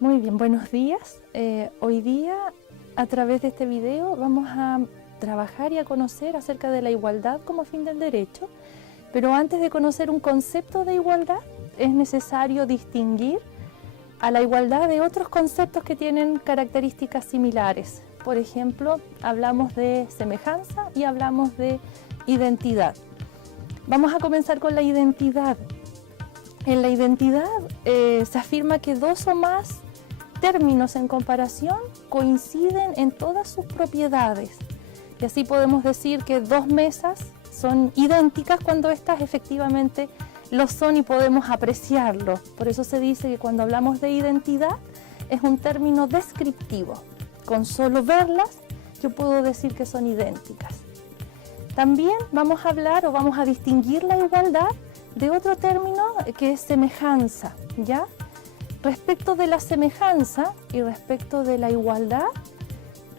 Muy bien, buenos días. Hoy día, a través de este video, vamos a trabajar y a conocer acerca de la igualdad como fin del derecho. Pero antes de conocer un concepto de igualdad, es necesario distinguir a la igualdad de otros conceptos que tienen características similares. Por ejemplo, hablamos de semejanza y hablamos de identidad. Vamos a comenzar con la identidad. En la identidad se afirma que dos o más términos en comparación coinciden en todas sus propiedades. Y así podemos decir que dos mesas son idénticas cuando éstas efectivamente lo son y podemos apreciarlo. Por eso se dice que cuando hablamos de identidad es un término descriptivo. Con solo verlas yo puedo decir que son idénticas. También vamos a hablar o vamos a distinguir la igualdad de otro término que es semejanza, ¿ya? Respecto de la semejanza y respecto de la igualdad,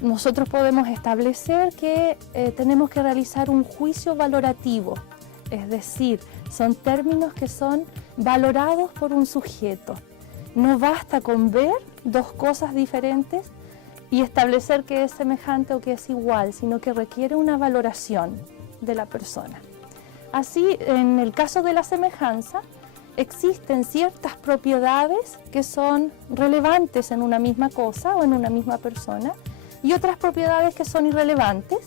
nosotros podemos establecer que tenemos que realizar un juicio valorativo, es decir, son términos que son valorados por un sujeto. No basta con ver dos cosas diferentes y establecer que es semejante o que es igual, sino que requiere una valoración de la persona. Así, en el caso de la semejanza, existen ciertas propiedades que son relevantes en una misma cosa o en una misma persona y otras propiedades que son irrelevantes.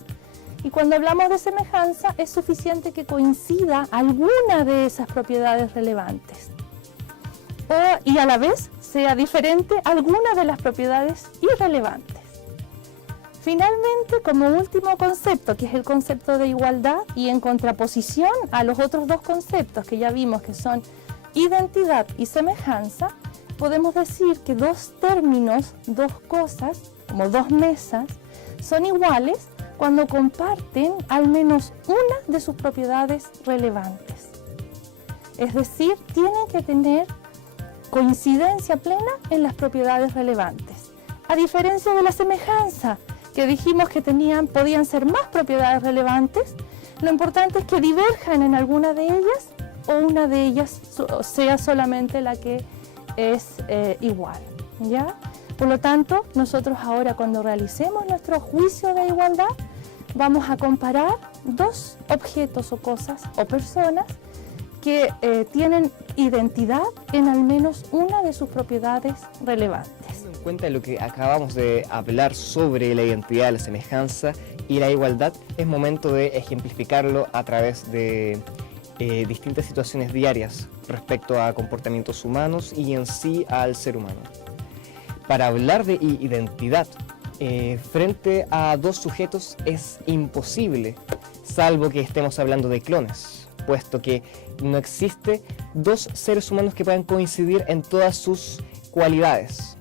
Y cuando hablamos de semejanza, es suficiente que coincida alguna de esas propiedades relevantes y a la vez sea diferente alguna de las propiedades irrelevantes. Finalmente, como último concepto, que es el concepto de igualdad, y en contraposición a los otros dos conceptos que ya vimos que son identidad y semejanza, podemos decir que dos términos, dos cosas, como dos mesas, son iguales cuando comparten al menos una de sus propiedades relevantes. Es decir, tienen que tener coincidencia plena en las propiedades relevantes. A diferencia de la semejanza, que dijimos que podían ser más propiedades relevantes, lo importante es que diverjan en alguna de ellas o una de ellas sea solamente la que es igual, ¿ya? Por lo tanto, nosotros ahora cuando realicemos nuestro juicio de igualdad, vamos a comparar dos objetos o cosas o personas que tienen identidad en al menos una de sus propiedades relevantes. Teniendo en cuenta lo que acabamos de hablar sobre la identidad, la semejanza y la igualdad, es momento de ejemplificarlo a través de distintas situaciones diarias respecto a comportamientos humanos y en sí al ser humano. Para hablar de identidad frente a dos sujetos es imposible, salvo que estemos hablando de clones, puesto que no existe dos seres humanos que puedan coincidir en todas sus cualidades.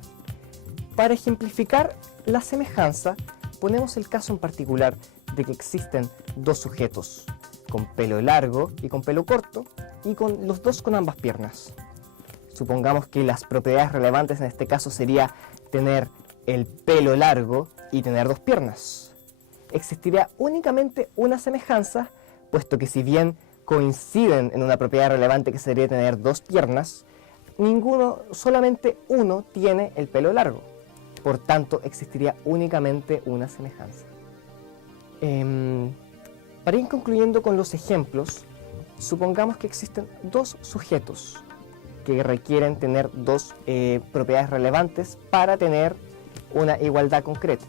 Para ejemplificar la semejanza, ponemos el caso en particular de que existen dos sujetos con pelo largo y con pelo corto, y con los dos con ambas piernas. Supongamos que las propiedades relevantes en este caso sería tener el pelo largo y tener dos piernas. Existiría únicamente una semejanza, puesto que si bien coinciden en una propiedad relevante que sería tener dos piernas, solamente uno tiene el pelo largo. Por tanto, existiría únicamente una semejanza. Para ir concluyendo con los ejemplos, supongamos que existen dos sujetos que requieren tener dos propiedades relevantes para tener una igualdad concreta.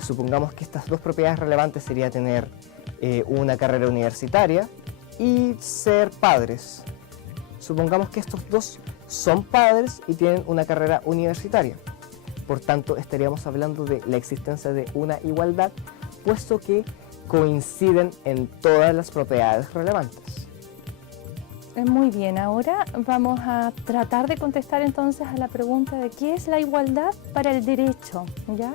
Supongamos que estas dos propiedades relevantes sería tener una carrera universitaria y ser padres. Supongamos que estos dos son padres y tienen una carrera universitaria. Por tanto, estaríamos hablando de la existencia de una igualdad, puesto que coinciden en todas las propiedades relevantes. Muy bien, ahora vamos a tratar de contestar entonces a la pregunta de ¿qué es la igualdad para el derecho? ¿Ya?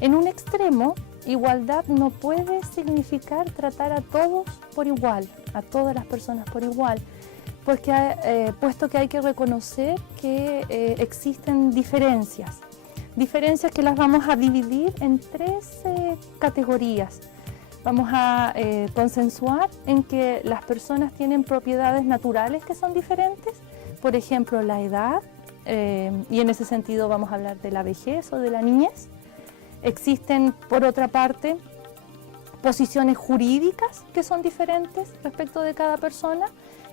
En un extremo, igualdad no puede significar tratar a todos por igual, a todas las personas por igual, porque, puesto que hay que reconocer que existen diferencias que las vamos a dividir en tres categorías. Vamos a consensuar en que las personas tienen propiedades naturales que son diferentes, por ejemplo, la edad, y en ese sentido vamos a hablar de la vejez o de la niñez. Existen, por otra parte, posiciones jurídicas que son diferentes respecto de cada persona,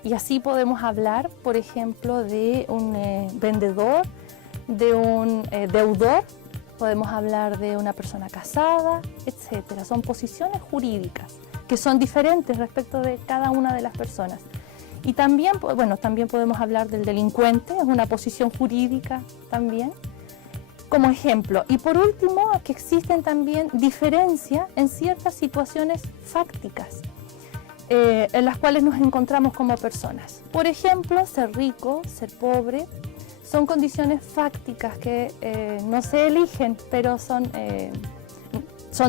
y así podemos hablar, por ejemplo, de un vendedor, de un deudor, podemos hablar de una persona casada, etcétera. Son posiciones jurídicas que son diferentes respecto de cada una de las personas. Y también, bueno, también podemos hablar del delincuente, es una posición jurídica también, como ejemplo. Y por último, que existen también diferencias en ciertas situaciones fácticas en las cuales nos encontramos como personas. Por ejemplo, ser rico, ser pobre, son condiciones fácticas que no se eligen, pero son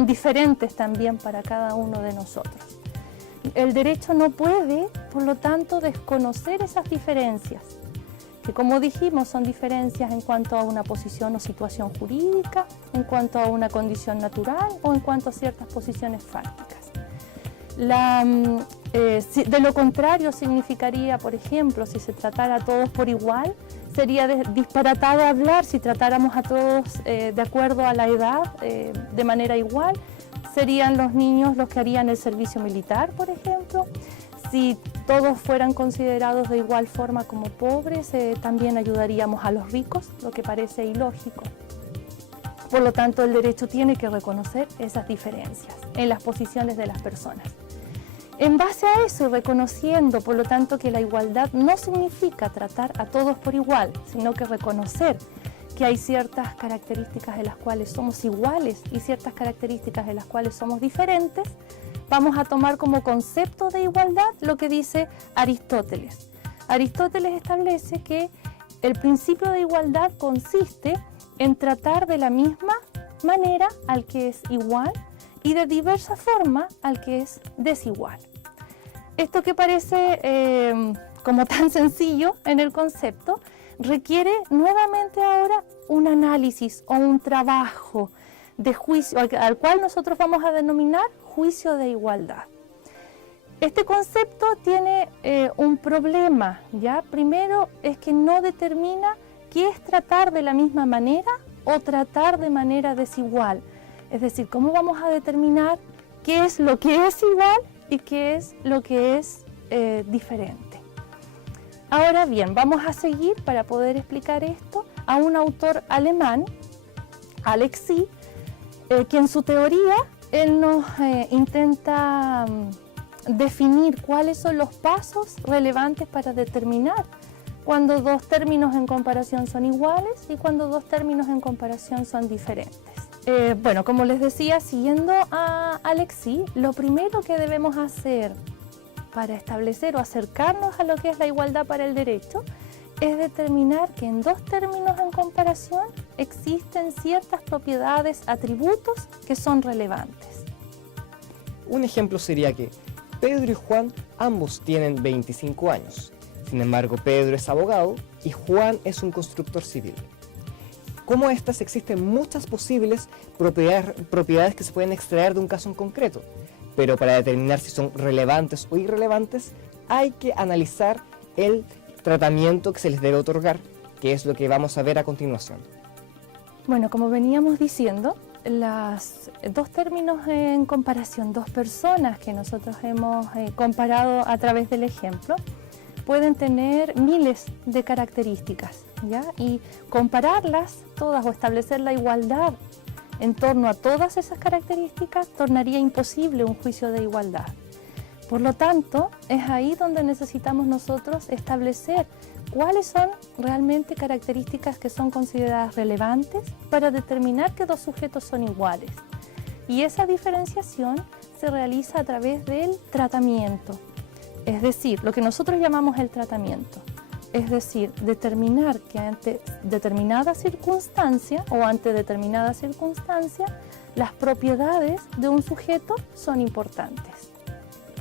diferentes también para cada uno de nosotros. El derecho no puede, por lo tanto, desconocer esas diferencias, que como dijimos son diferencias en cuanto a una posición o situación jurídica, en cuanto a una condición natural o en cuanto a ciertas posiciones fácticas. De lo contrario significaría, por ejemplo, si se tratara a todos por igual, sería disparatado hablar si tratáramos a todos de acuerdo a la edad de manera igual. Serían los niños los que harían el servicio militar, por ejemplo. Si todos fueran considerados de igual forma como pobres, también ayudaríamos a los ricos, lo que parece ilógico. Por lo tanto, el derecho tiene que reconocer esas diferencias en las posiciones de las personas. En base a eso, reconociendo, por lo tanto, que la igualdad no significa tratar a todos por igual, sino que reconocer que hay ciertas características en las cuales somos iguales y ciertas características en las cuales somos diferentes, vamos a tomar como concepto de igualdad lo que dice Aristóteles. Aristóteles establece que el principio de igualdad consiste en tratar de la misma manera al que es igual y de diversa forma al que es desigual. Esto que parece como tan sencillo en el concepto, requiere nuevamente ahora un análisis o un trabajo de juicio, al cual nosotros vamos a denominar juicio de igualdad. Este concepto tiene un problema, ¿ya? Primero es que no determina qué es tratar de la misma manera o tratar de manera desigual. Es decir, ¿cómo vamos a determinar qué es lo que es igual y qué es lo que es diferente? Ahora bien, vamos a seguir para poder explicar esto a un autor alemán, Alexis, que en su teoría él nos intenta definir cuáles son los pasos relevantes para determinar cuando dos términos en comparación son iguales y cuando dos términos en comparación son diferentes. Bueno, como les decía, siguiendo a Alexis, lo primero que debemos hacer para establecer o acercarnos a lo que es la igualdad para el derecho es determinar que en dos términos en comparación existen ciertas propiedades, atributos que son relevantes. Un ejemplo sería que Pedro y Juan ambos tienen 25 años. Sin embargo, Pedro es abogado y Juan es un constructor civil. Como estas, existen muchas posibles propiedades que se pueden extraer de un caso en concreto, pero para determinar si son relevantes o irrelevantes, hay que analizar el tratamiento que se les debe otorgar, que es lo que vamos a ver a continuación. Bueno, como veníamos diciendo, los dos términos en comparación, dos personas que nosotros hemos comparado a través del ejemplo, pueden tener miles de características, ¿ya? Y compararlas todas o establecer la igualdad en torno a todas esas características tornaría imposible un juicio de igualdad. Por lo tanto, es ahí donde necesitamos nosotros establecer cuáles son realmente características que son consideradas relevantes para determinar que dos sujetos son iguales. Y esa diferenciación se realiza a través del tratamiento, es decir, lo que nosotros llamamos el tratamiento. Es decir, determinar que ante determinada circunstancia o ante determinada circunstancia las propiedades de un sujeto son importantes.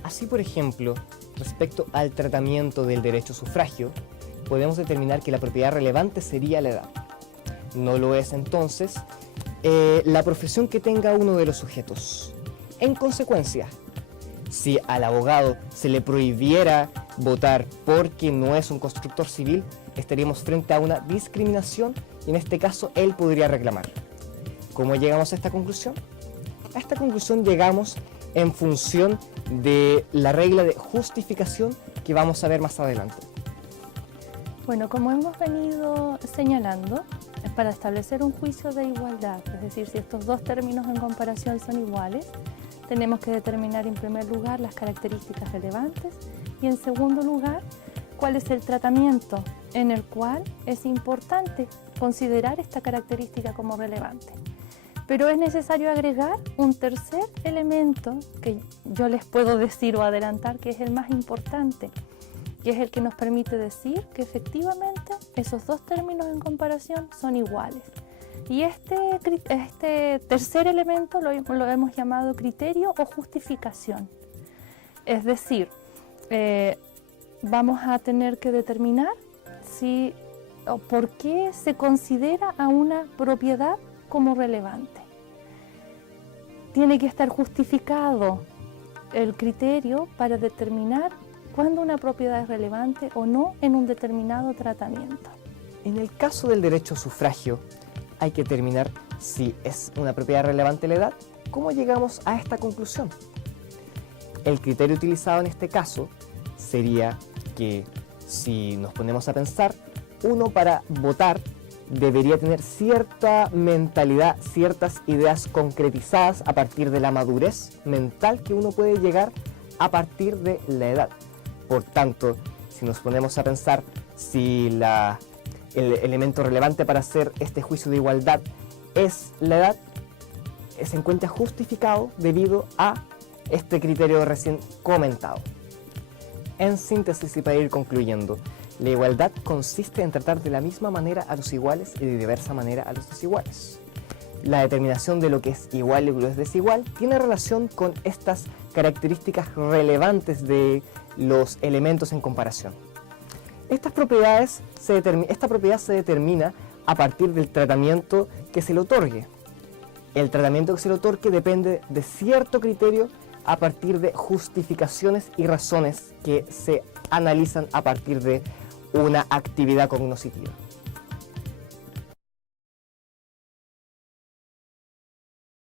Así, por ejemplo, respecto al tratamiento del derecho a sufragio, podemos determinar que la propiedad relevante sería la edad. No lo es entonces la profesión que tenga uno de los sujetos. En consecuencia, Si al abogado se le prohibiera votar porque no es un constructor civil, estaríamos frente a una discriminación y en este caso él podría reclamar. ¿Cómo llegamos a esta conclusión? A esta conclusión llegamos en función de la regla de justificación que vamos a ver más adelante. Bueno, como hemos venido señalando, para establecer un juicio de igualdad, es decir, si estos dos términos en comparación son iguales, tenemos que determinar en primer lugar las características relevantes y en segundo lugar, cuál es el tratamiento en el cual es importante considerar esta característica como relevante. Pero es necesario agregar un tercer elemento que yo les puedo decir o adelantar que es el más importante, que es el que nos permite decir que efectivamente esos dos términos en comparación son iguales. Y este tercer elemento lo hemos llamado criterio o justificación. Es decir, vamos a tener que determinar si o por qué se considera a una propiedad como relevante. Tiene que estar justificado el criterio para determinar cuándo una propiedad es relevante o no en un determinado tratamiento. En el caso del derecho a sufragio, hay que determinar si es una propiedad relevante la edad. ¿Cómo llegamos a esta conclusión? El criterio utilizado en este caso sería que si nos ponemos a pensar, uno para votar debería tener cierta mentalidad, ciertas ideas concretizadas a partir de la madurez mental que uno puede llegar a partir de la edad. Por tanto, si nos ponemos a pensar si el elemento relevante para hacer este juicio de igualdad es la edad, se encuentra justificado debido a este criterio recién comentado. En síntesis y para ir concluyendo, la igualdad consiste en tratar de la misma manera a los iguales y de diversa manera a los desiguales. La determinación de lo que es igual y lo que es desigual tiene relación con estas características relevantes de los elementos en comparación. Esta propiedad se determina a partir del tratamiento que se le otorgue. El tratamiento que se le otorgue depende de cierto criterio a partir de justificaciones y razones que se analizan a partir de una actividad cognoscitiva.